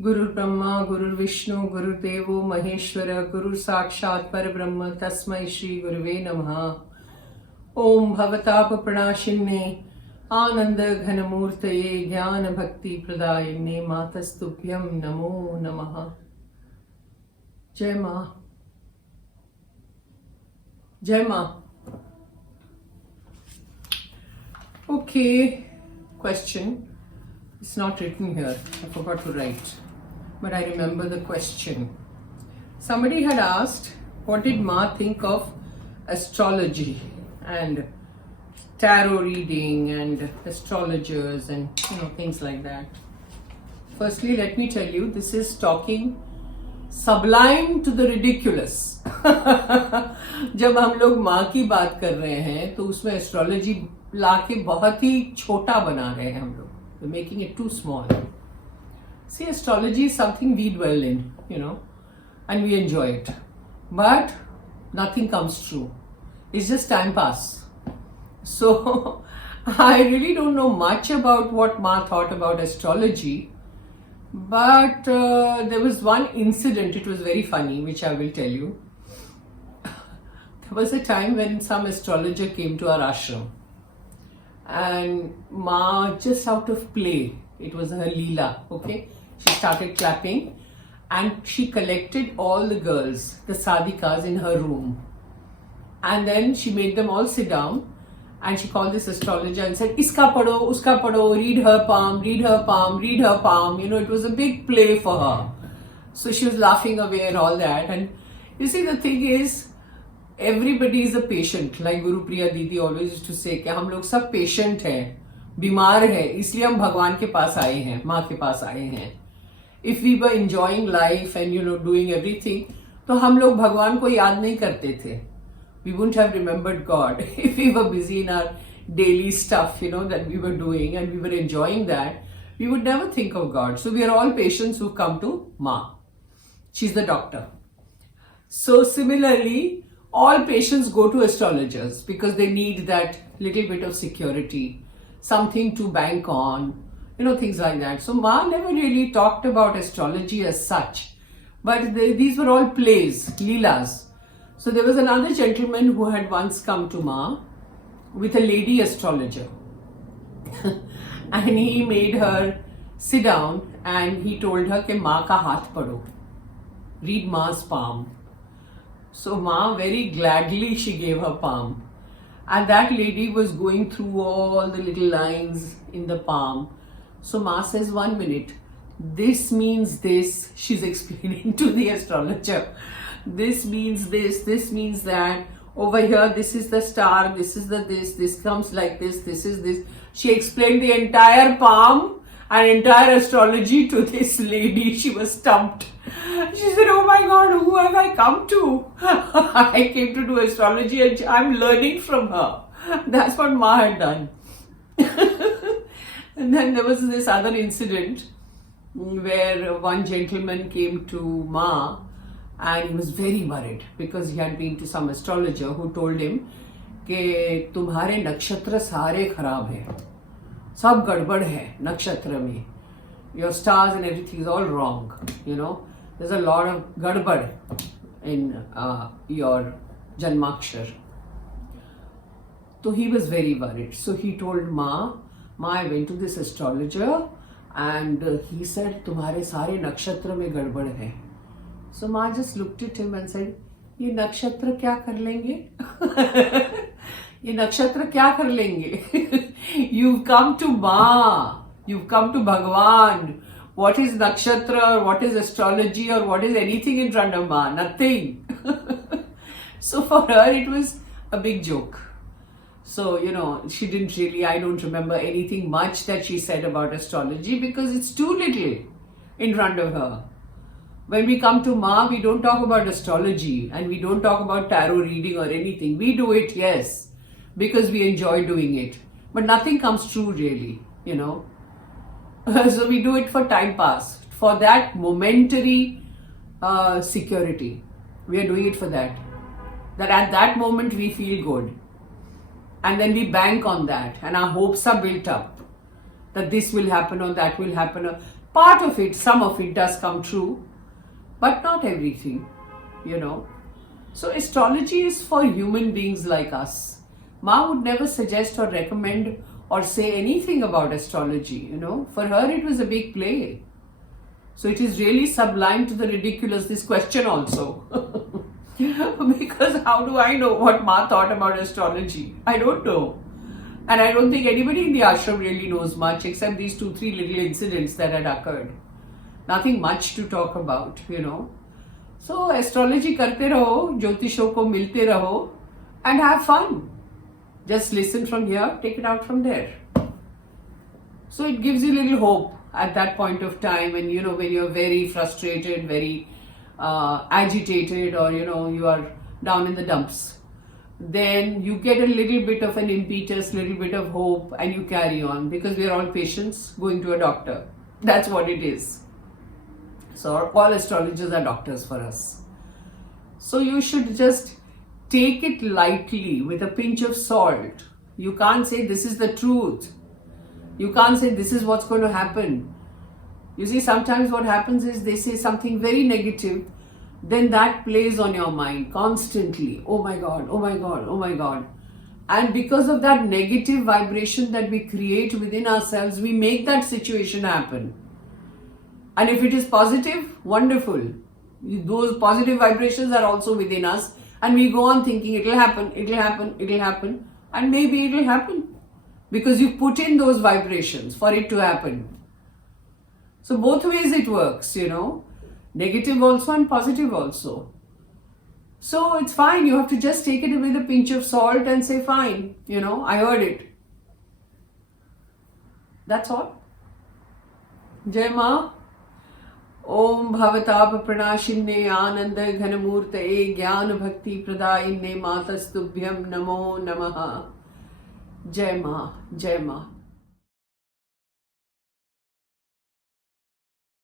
Guru Brahma, Guru Vishnu, Guru Devo Maheshwara, Guru Sakshat Parabrahma, Tasmai Shri Guruve Namaha. Om Bhavatapa Pranashinne, Ananda Ghanamurtaye, Jnana Bhakti Pradayine, Matastubhyam Namo Namaha. Jai Ma. Jai Ma. Okay, question. It's not written here. I forgot to write. But I remember the question. Somebody had asked, what did Ma think of astrology and tarot reading and astrologers and things like that? Firstly, let me tell you, this is talking sublime to the ridiculous. जब हम लोग माँ की बात कर रहे हैं तो उसमें एस्ट्रोलॉजी लाके बहुत ही छोटा बना रहे हैं हम लोग. We're making it too small. See, astrology is something we dwell in, and we enjoy it. But nothing comes true. It's just time pass. So, I really don't know much about what Ma thought about astrology. But there was one incident, it was very funny, which I will tell you. There was a time when some astrologer came to our ashram. And Ma, just out of play, it was her Leela, okay? She started clapping and she collected all the girls, the sadhikas, in her room. And then she made them all sit down and she called this astrologer and said, Iska pado, uska pado, read her palm, read her palm, read her palm. It was a big play for her. So she was laughing away and all that. And you see, the thing is, everybody is a patient. Like Guru Priya Didi always used to say कि हम लोग सब patient हैं, बीमार हैं, इसलिए हम भगवान के पास आए हैं, माँ के पास आए हैं. If we were enjoying life and doing everything, तो हम लोग भगवान को याद नहीं करते थे. We wouldn't have remembered God if we were busy in our daily stuff, that we were doing and we were enjoying that. We would never think of God. So we are all patients who come to Ma. She's the doctor. So similarly, all patients go to astrologers because they need that little bit of security, something to bank on, things like that. So Ma never really talked about astrology as such, but these were all plays, leelas. So there was another gentleman who had once come to Ma with a lady astrologer. And he made her sit down and he told her कि माँ का हाथ पढ़ो, read Ma's palm. So Ma, very gladly, she gave her palm. And that lady was going through all the little lines in the palm. So Ma says, 1 minute, this means this. She's explaining to the astrologer. This means this means that. Over here, this is the star, this is the this comes like this is this. She explained the entire palm and entire astrology to this lady. She was stumped. She said, oh my God, who have I come to? I came to do astrology and I'm learning from her. That's what Ma had done. And then there was this other incident where one gentleman came to Ma and he was very worried because he had been to some astrologer who told him कि तुम्हारे नक्षत्र सारे खराब हैं, सब गड़बड़ है नक्षत्र में. Your stars and everything is all wrong, There's a lot of gadbad in your Janmakshar. So he was very worried. So he told Ma, I went to this astrologer and he said, तुम्हारे सारे नक्षत्र में गड़बड़ है. So Ma just looked at him and said, ये नक्षत्र क्या कर लेंगे? ये नक्षत्र क्या कर लेंगे? You've come to Ma. You've come to Bhagwan. What is nakshatra or what is astrology or what is anything in front of Ma? Nothing. So for her it was a big joke. So, she didn't really, I don't remember anything much that she said about astrology because it's too little in front of her. When we come to Ma, we don't talk about astrology and we don't talk about tarot reading or anything. We do it, yes, because we enjoy doing it. But nothing comes true really, So we do it for time pass, for that momentary security. We are doing it for that. That at that moment we feel good. And then we bank on that and our hopes are built up. That this will happen or that will happen. part of it, some of it does come true, but not everything, you know. So astrology is for human beings like us. Ma would never suggest or recommend or say anything about astrology, you know. For her it was a big play. So it is really sublime to the ridiculous, this question also. Because how do I know what Ma thought about astrology? I don't know. And I don't think anybody in the ashram really knows much except these 2-3 little incidents that had occurred. Nothing much to talk about, you know. So astrology karte raho, jyotisho ko milte raho, and have fun. Just listen from here, take it out from there. So it gives you little hope at that point of time, and you know, when you're very frustrated, very agitated, or you know, you are down in the dumps, then you get a little bit of an impetus, little bit of hope, and you carry on, because we are all patients going to a doctor. That's what it is. So all astrologers are doctors for us. So you should just take it lightly with a pinch of salt. You can't say this is the truth. You can't say this is what's going to happen. You see, sometimes what happens is they say something very negative, then that plays on your mind constantly. Oh my God, oh my God, oh my God. And because of that negative vibration that we create within ourselves, we make that situation happen. And if it is positive, wonderful. Those positive vibrations are also within us, and we go on thinking it will happen, it will happen, it will happen, and maybe it will happen because you put in those vibrations for it to happen. So both ways it works, you know, negative also and positive also. So it's fine, you have to just take it with a pinch of salt and say fine, you know, I heard it. That's all. Jai Ma. Om Bhavatap Pranashinne Ananda Ghanamurtaye Jnana Bhakti Pradayinne Matastubhyam Namo Namaha. Jai Ma, Jai Ma.